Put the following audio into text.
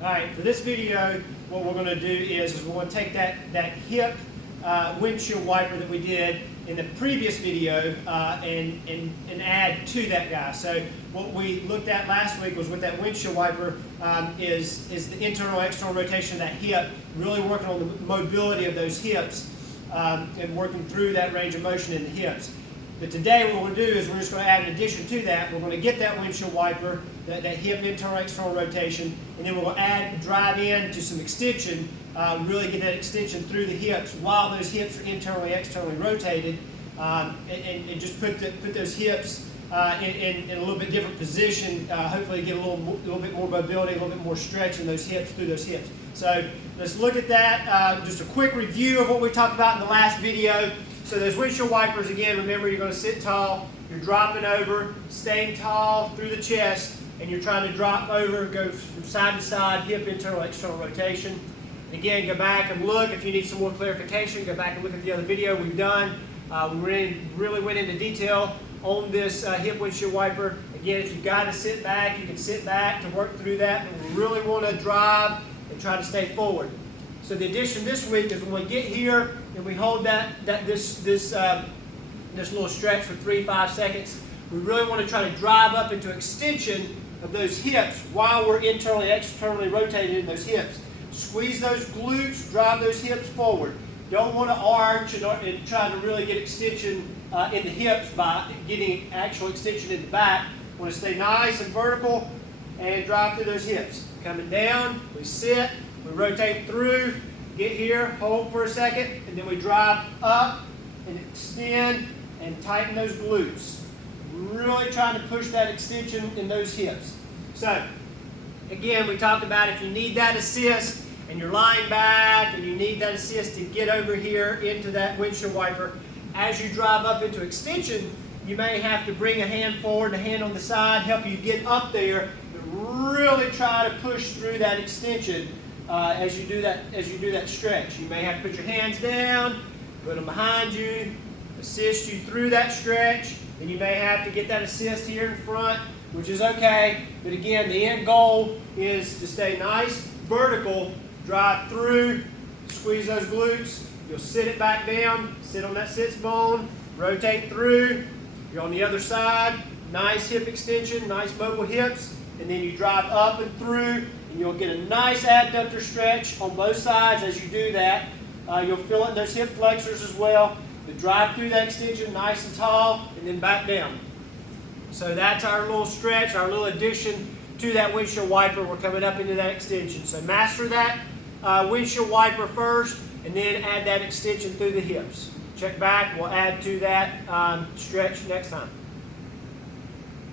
Alright, for this video, what we're going to do is we're going to take that hip windshield wiper that we did in the previous video and add to that guy. So what we looked at last week was with that windshield wiper is the internal external rotation of that hip, really working on the mobility of those hips and working through that range of motion in the hips. But today what we're going to do is we're just going to add an addition to that. We're going to get that windshield wiper, that hip internal external rotation, and then we're going to drive in to some extension, really get that extension through the hips while those hips are internally externally rotated, and just put those hips in a little bit different position, hopefully get a little bit more mobility, a little bit more stretch in those hips through those hips. So let's look at that. Just a quick review of what we talked about in the last video. So those windshield wipers, again, remember you're going to sit tall, you're dropping over, staying tall through the chest, and you're trying to drop over, go from side to side, hip internal, external rotation. And again, go back and look. If you need some more clarification, go back and look at the other video we've done. We really went into detail on this hip windshield wiper. Again, if you've got to sit back, you can sit back to work through that, but we really want to drive and try to stay forward. So the addition this week is when we get here and we hold this little stretch for 3-5 seconds, we really want to try to drive up into extension of those hips while we're internally, externally rotating in those hips. Squeeze those glutes, drive those hips forward. Don't want to arch and try to really get extension in the hips by getting actual extension in the back. We want to stay nice and vertical and drive through those hips. Coming down, we sit. We rotate through, get here, hold for a second, and then we drive up and extend and tighten those glutes. Really trying to push that extension in those hips. So, again, we talked about if you need that assist and you're lying back and you need that assist to get over here into that windshield wiper, as you drive up into extension, you may have to bring a hand forward, a hand on the side, help you get up there, and really try to push through that extension. As you do that stretch. You may have to put your hands down, put them behind you, assist you through that stretch, and you may have to get that assist here in front, which is okay. But again, the end goal is to stay nice, vertical, drive through, squeeze those glutes. You'll sit it back down, sit on that sits bone, rotate through. You're on the other side, nice hip extension, nice mobile hips, and then you drive up and through. And you'll get a nice adductor stretch on both sides as you do that. You'll feel it in those hip flexors as well. But drive through that extension nice and tall and then back down. So that's our little stretch, our little addition to that windshield wiper. We're coming up into that extension. So master that windshield wiper first and then add that extension through the hips. Check back. We'll add to that stretch next time.